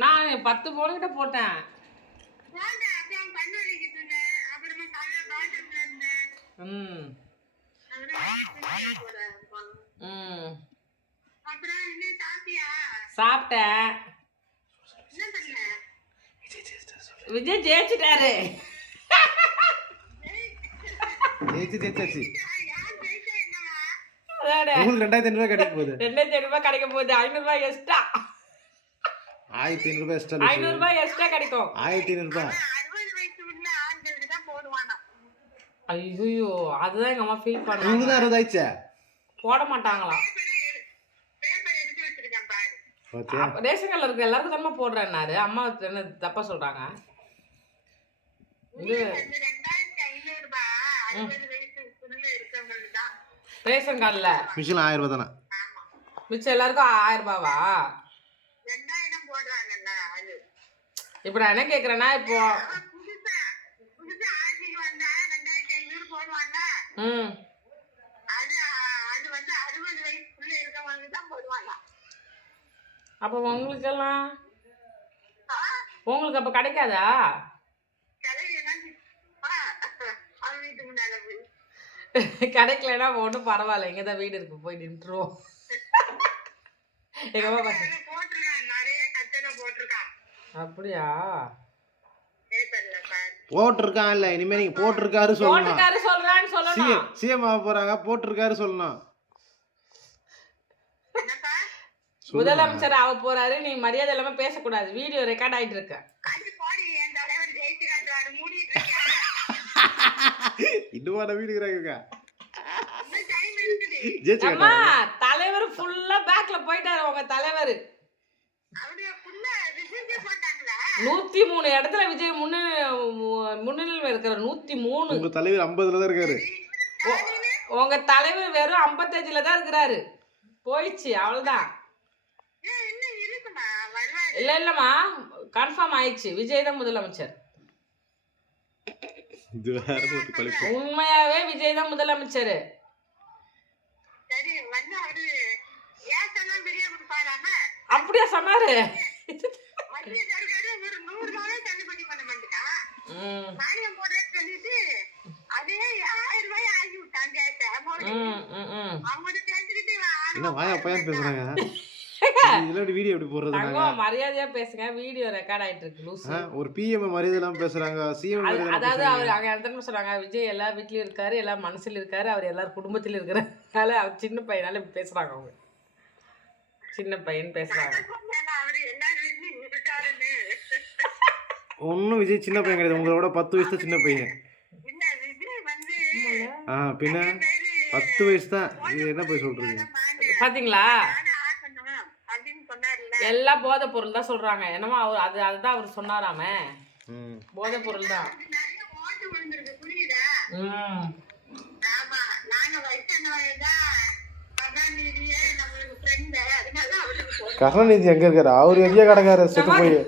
நான் 10 பவுன்கிட்ட போட்டேன். ம் ம் சாப்பிட்டேன். விஜய் ஜெயிச்சிட்டாரு. ஜெயிச்சாச்சு. அதானே உங்களுக்கு 2500 கிடைக்க போகுது. 2500 கிடைக்க போகுது. 500 எக்ஸ்ட்ரா. 1500 எக்ஸ்ட்ரா. 500 எக்ஸ்ட்ரா கிடைக்கும். 1500. ஐயோ அதுதான் எங்க அம்மா ஃபீல் உங்களுக்கு பண்ணாங்க. தான் 60 ஆயிடுச்சே. போட மாட்டாங்களாம். ஓகே. ரேஷன் கார்டில் இருக்க எல்லாருக்கும் தானே போடுறேன்னாரு. அம்மா என்ன தப்பா சொல்றாங்க? இது ரேஷன் கார்டில் மிஷின் 1000 ரூபாய் தானே. மிச்சம் எல்லாருக்கும் 1000 ரூபாவா? இப்போ நான் என்ன கேட்குறேன்னா இப்போ ம் அப்போ உங்களுக்கெல்லாம் உங்களுக்கு அப்போ கிடைக்காதா? கிடைக்கலன்னா ஒன்றும் பரவாயில்ல, இங்கே தான் வீடு இருக்கு, போய் நின்றுருவோம். எங்க அம்மா அப்படியா போட்டிருக்கான் இல்ல, இனிமே நீங்க போட்டிருக்காரு சொல்லணும். போட்டுக்காரு சொல்றான்னு சொல்லணும். சிஎம் ஆக போறாங்க, போட்டிருக்காரு சொல்லணும். முதலமைச்சர் ஆக போறாரு, நீ மரியாதை இல்லாம பேசக்கூடாது. வீடியோ ரெக்கார்ட் ஆயிட்டு இருக்கு. இன்னும் வீடுங்கிறாங்க. அம்மா தலைவர் ஃபுல்லா பேக்ல போயிட்டாரு. உங்க தலைவர் 103 இடத்துல விஜய் முன்னிலையில் இருக்கிற 103. உங்க தலைவர் 50ல தான் இருக்காரு. உங்க தலைவர் வெறும் 55ல தான் இருக்கிறாரு. போயிடுச்சு அவ்வளவுதான். இல்லம்மா கன்ஃபார்ம் ஆயிடுச்சு, விஜய் தான் முதலமைச்சர். உண்மையாவே விஜய் தான் முதலமைச்சர். அப்படியா சொன்னாரு? மரியாதையா பேசுங்க, வீடியோ ரெக்கார்ட் ஆயிட்டு இருக்கு. ஒரு பிஎம் மரியாதை இல்லாம பேசுறாங்க. சிஎம் அதாவது அவர் அங்க என்ன சொல்றாங்க, விஜய் எல்லா வீட்லயும் இருக்காரு, எல்லா மனசுல இருக்காரு, அவர் எல்லாரும் குடும்பத்திலும் இருக்கிறாரு. அவர் சின்ன பையனால இப்படி பேசுறாங்க. அவங்க சின்ன பையன் பேசுறாங்க. ஒன்னும் விஜய் சின்ன பையன் கிடையாது, உங்களோட 10 வயசு தான் சின்ன பையன். பின்ன 10 வயசு தான். என்ன போய் சொல்றீங்க பாத்தீங்களா? எல்லா போதை பொருள் தான் சொல்றாங்க. என்னமோ அவர் அதுதான் அவர் சொன்னாராமே, போதை பொருள் தான். கருணாநிதி எங்க இருக்காரு? அவர் எங்க கிடக்காரு? செத்து போய்.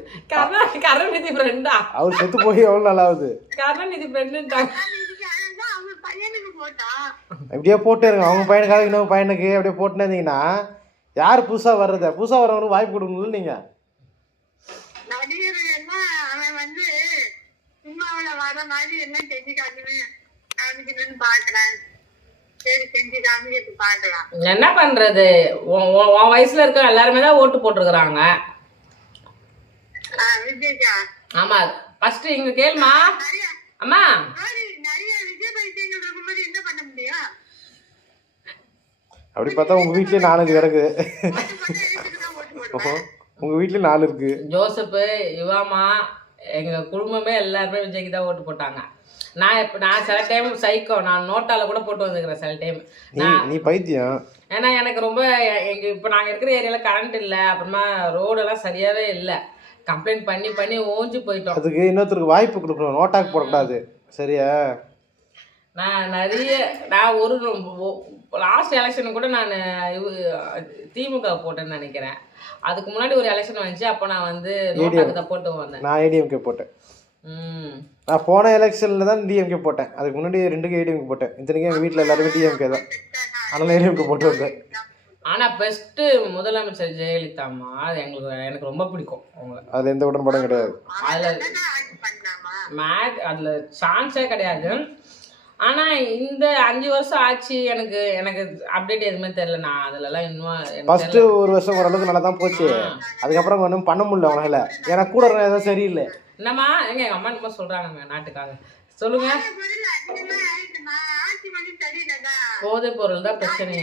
கருணாநிதி ஃப்ரெண்டா? அவர் செத்து போய் எவ்வளவு நாள் ஆகுது? கருணாநிதி ஃப்ரெண்டுட்டாங்க. அப்படியே போட்டே இருங்க, அவங்க பையனுக்காக இன்னொரு பையனுக்கு அப்படியே போட்டுனே இருந்தீங்கன்னா யார் புதுசா வர்றது? புதுசா வர்றவங்களுக்கு வாய்ப்பு கொடுக்கணும்ல நீங்க. என்ன பண்றது, உன் வயசுல இருக்க எல்லாருமே தான் ஓட்டு போட்டுருக்காங்க. ஆமா, ஃபர்ஸ்ட் இங்க கேளுமா அம்மா. அப்படி பார்த்தா உங்க வீட்லயே 4 கிடக்கு. உங்க வீட்லயே 4 இருக்கு. ஜோசப், இவாமா, எங்க குடும்பமே எல்லாருமே விஜய்க்கு தான் ஓட்டு போட்டாங்க. நான் சில டைம் சைக்கோ, நான் நோட்டால கூட போட்டு வந்துக்கிறேன் சில டைம். நீ பைத்தியம். ஏன்னா எனக்கு ரொம்ப இப்போ நாங்கள் இருக்கிற ஏரியாவில் கரண்ட் இல்லை, அப்புறமா ரோடெல்லாம் சரியாகவே இல்லை. கம்ப்ளைண்ட் பண்ணி பண்ணி ஓஞ்சி போயிட்டோம். அதுக்கு இன்னொருத்தருக்கு வாய்ப்பு கொடுக்கணும், நோட்டாக்கு போடக்கூடாது. சரியா? நான் ஒரு லாஸ்ட் எலெக்ஷன் கூட நான் திமுக போட்டேன்னு நினைக்கிறேன். அதுக்கு முன்னாடி ஒரு எலெக்ஷன் வந்துச்சு, அப்போ நான் வந்து நோட்டாக்கு தான் போட்டு வந்தேன். நான் ஏடிஎம்கே போட்டேன். நான் போன எலெக்ஷனில் தான் டிஎம்கே போட்டேன். அதுக்கு முன்னாடி 2க்கு ஏடிஎம்கே போட்டேன். இத்தனைக்கும் எங்கள் வீட்டில் எல்லாருமே டிஎம்கே தான். அதனால ஏடிஎம்கே போட்டு வந்தேன். ஆனா பெஸ்ட் முதலமைச்சர் ஜெயலலிதா அம்மா. அது எனக்கு ரொம்ப பிடிக்கும் அவங்க. அது எந்த உடன்பாடும் கிடையாது. அதுல சான்ஸே கிடையாது. ஆனா இந்த 5 வருஷம் ஆச்சு எனக்கு அப்டேட் எதுவுமே தெரியல. நான் அதுலலாம் இன்னும் ஃபர்ஸ்ட் ஒரு வருஷம் ஓரளவுக்கு நல்லா தான் போச்சு. அதுக்கப்புறம் ஒன்றும் பண்ண முடியல அவங்களால. ஏன்னா கூட எதுவும் சரியில்லை. என்னம்மா எங்க அம்மா என்னமோ சொல்றாங்க நாட்டுக்காக. சொல்லுங்க. போதை பொருள் தான் பிரச்சனை.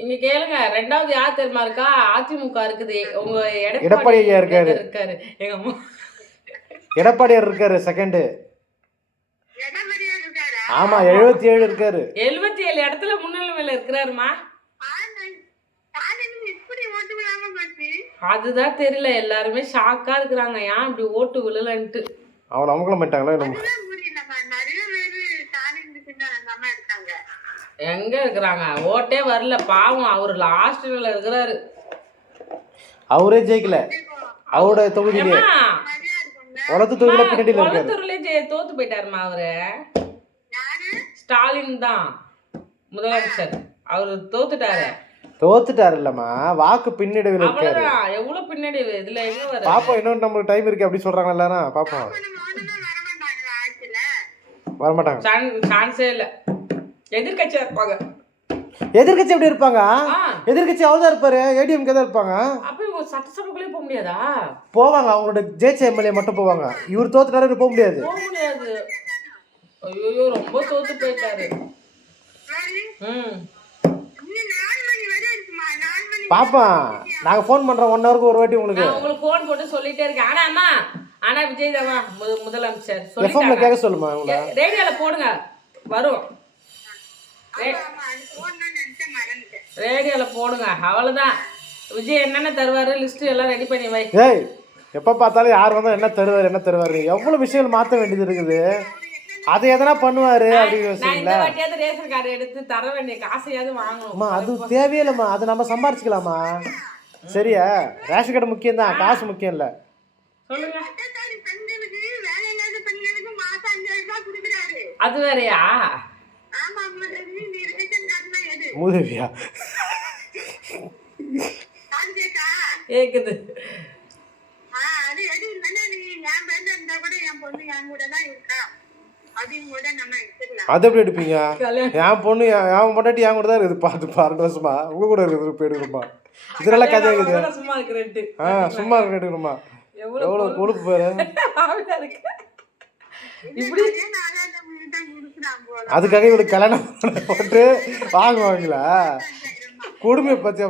இங்க கேளுங்க, 2வது யார் தெரியுமா இருக்கா? அதிமுக இருக்குது. உங்க எடப்பாடி ஐயா இருக்காரு. எங்க அம்மா எடப்பாடியார் இருக்காரு செகண்ட். ஆமா 77 இருக்காரு. 77 இடத்துல முன்னிலைமையில இருக்கிறாருமா. அதுதான் தெரியல, எல்லாருமே ஷாக்கா இருக்கிறாங்க. ஏன் இப்படி ஓட்டு விழலன்ட்டு. அவளை அமுக்கல மாட்டாங்களா நம்ம? எங்க இருக்கிறாங்க? ஓட்டே வரல பாவம். அவரு லாஸ்ட்ல இருக்கிறாரு. அவரே ஜெயிக்கல. அவரோட தொகுதியிலே வளத்து தொகுதியில பின்னாடி இருக்காரு. வளத்தூர்லயே தோத்து போயிட்டாருமா அவரு. ஸ்டாலின் தான் முதலமைச்சர். அவரு தோத்துட்டாரு இல்லம்மா, வாக்கு பின்னடைவில் இருக்காரு. எவ்வளவு பின்னடைவு இதுல எங்க வர? பாப்போம், இன்னும் நமக்கு டைம் இருக்கு அப்படி சொல்றாங்க எல்லாரும். பாப்போம். வர மாட்டாங்க. சான்ஸே இல்ல. எதிர்க்கட்சியா இருப்பாங்க. எதிர்க்கட்சி எப்படி இருப்பாங்க? எதிர்க்கட்சி அவர்தான் இருப்பாரு. ஏடிஎம்கே தான் இருப்பாங்க. அப்ப இவங்க சட்டசபைக்குள்ளே போக முடியாதா? போவாங்க, அவங்களோட ஜெயிச்ச எம்எல்ஏ மட்டும் போவாங்க. இவர் தோத்துட்டாரு, போக முடியாது. ஐயோ ரொம்ப தோத்து போயிட்டாரு. பாப்பா நாங்க போன் பண்றோம் 1 ஹவருக்கு ஒரு வாட்டி உங்களுக்கு. நான் உங்களுக்கு போன் போட்டு சொல்லிட்டே இருக்கேன். ஆனா அம்மா, ஆனா விஜய் தாமா முதலமைச்சர் எஃப்எம்ல கேட்க சொல்லுமா உங்கள. ரேடியோல போடுங்க வரும். ரேடியோல போடுங்க அவ்வளவுதான். விஜய் என்னென்ன தருவாரு லிஸ்ட் எல்லாம் ரெடி பண்ணி வை. ஏய் எப்ப பார்த்தாலும் யார் வந்தா என்ன தருவாரு எவ்வளவு விஷயங்கள் மாற்ற வேண்டியது இருக்குது. அதை எதனா பண்ணுவாரு அப்படின்னு யோசிச்சீங்களா? ரேஷன் கார்டு எடுத்து தர வேண்டிய காசையாவது வாங்கணும். அது தேவையில்லைம்மா, அது நம்ம சம்பாரிச்சுக்கலாமா? சரியா? ரேஷன் கார்டு முக்கியம் தான், காசு முக்கியம் இல்ல. சொல்லுங்க. அது வேறயா? மூதேவியா கேக்குது. அது எப்படி எடுப்பீங்க? என் பொண்ணு என் பொண்டாட்டி என் கூட தான் இருக்குது. பார்த்து 2 வருஷமா உங்க கூட இருக்குது. போயிடுமா இதனால கதை இருக்குது. சும்மா இருக்க எடுக்கணுமா? எவ்வளவு கொழுப்பு பேரு. இப்படி அதுக்காக இவளுக்கு கல்யாணம் போட்டு வாங்குவாங்களா? கொடுமை பத்தியா?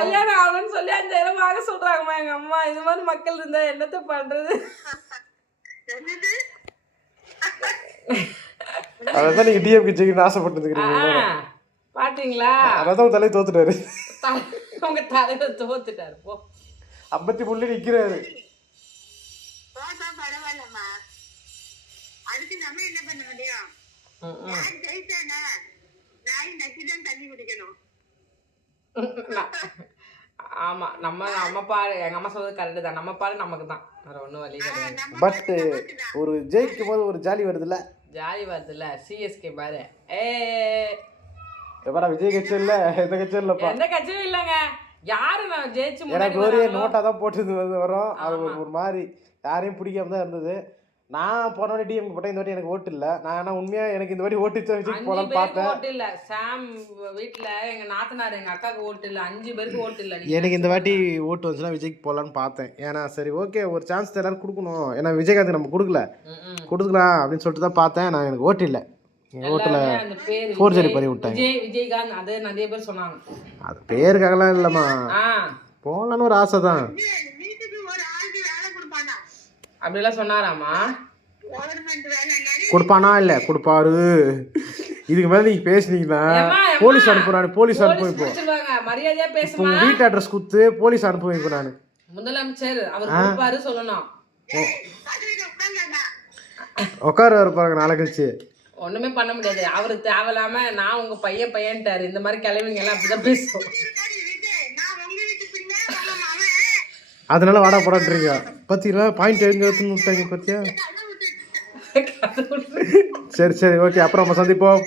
கல்யாணம் ஆகணும்னு சொல்லி 5000 வாங்க சொல்றாங்கம்மா எங்க அம்மா. இது மாதிரி மக்கள் இருந்தா என்னத்த பண்றது? அதான் நீங்க டிஎம்கே ஜெயிக்கணும்னு ஆசைப்பட்டுருக்கீங்க பாத்தீங்களா? அதான் தலையை தோத்துட்டாரு. உங்க தலைவர் தோத்துட்டாரு. போ 53 நிக்கிறாரு. ஆமா நம்ம பாரு. எங்க அம்மா சொல்றது கரெக்ட் தான். நம்ம பாரு நமக்கு தான், வேற ஒண்ணும் வழி கிடையாது. பட் ஒரு ஜெயிக்கும் போது ஒரு ஜாலி வருதுல்ல. ஜாலி வருதுல்ல. சிஎஸ்கே பாரு. எப்படா விஜய் கட்சி இல்ல, எந்த கட்சியும் இல்லப்பா. எந்த கட்சியும் இல்லங்க. யாரு நான் ஜெயிச்சு எனக்கு ஒரே நோட்டா தான் போட்டு வரும். அது ஒரு மாதிரி யாரையும் பிடிக்காம தான் இருந்தது. நான் போன வாட்டி டிஎம்கே போட்டேன். இந்த வாட்டி எனக்கு ஓட்டு இல்லை. நான் ஆனால் உண்மையா எனக்கு இந்த வாட்டி ஓட்டு விஜய்க்கு போகலான்னு பார்த்தேன். ஓட்டு இல்லை. சாம் வீட்டில் எங்கள் நாத்தனார் எங்கள் அக்காவுக்கு ஓட்டு இல்லை. 5 பேருக்கு ஓட்டு இல்லை. எனக்கு இந்த வாட்டி ஓட்டு வந்துச்சுன்னா விஜய்க்கு போகலான்னு பார்த்தேன். ஏன்னா சரி ஓகே ஒரு சான்ஸ் எல்லாரும் கொடுக்கணும். ஏன்னா விஜயகாந்த் நம்ம கொடுக்கலாம் அப்படின்னு சொல்லிட்டு தான் பார்த்தேன். நான் எனக்கு ஓட்டு இல்லை. ஓட்டில் ஃபோர்ஜரி பண்ணி விட்டாங்க. விஜயகாந்த் அது நிறைய பேர் சொன்னாங்க. அது பேருக்காகலாம் இல்லைம்மா, போகலான்னு ஒரு ஆசை தான். அப்படிலாம் சொன்னாராமா? கொடுப்பானா இல்லை கொடுப்பாரு. இதுக்கு மேலே நீங்கள் பேசுனீங்கன்னா போலீஸ் அனுப்புறானு. போலீஸ் அனுப்புவேன். இப்போ மரியாதையா பேசுமா. உங்க வீட்டு அட்ரஸ் கொடுத்து போலீஸ் அனுப்புவேன் இப்போ நான். முதலமைச்சர் அவர் கொடுப்பாரு சொல்லணும். உட்கார வர பாருங்க நாளை கழிச்சு. ஒண்ணுமே பண்ண முடியாது. அவருக்கு தேவையில்லாம நான் உங்க பையன்ட்டாரு. இந்த மாதிரி கிளவிங்க எல்லாம் அப்படிதான் பேசுவோம். அதனால வாடா போடான்றீங்க. பாத்தீங்களா பாயிண்ட் எங்க எடுத்துன்னு விட்டாங்க பாத்தியா? சரி சரி ஓகே, அப்புறம் நம்ம சந்திப்போம்.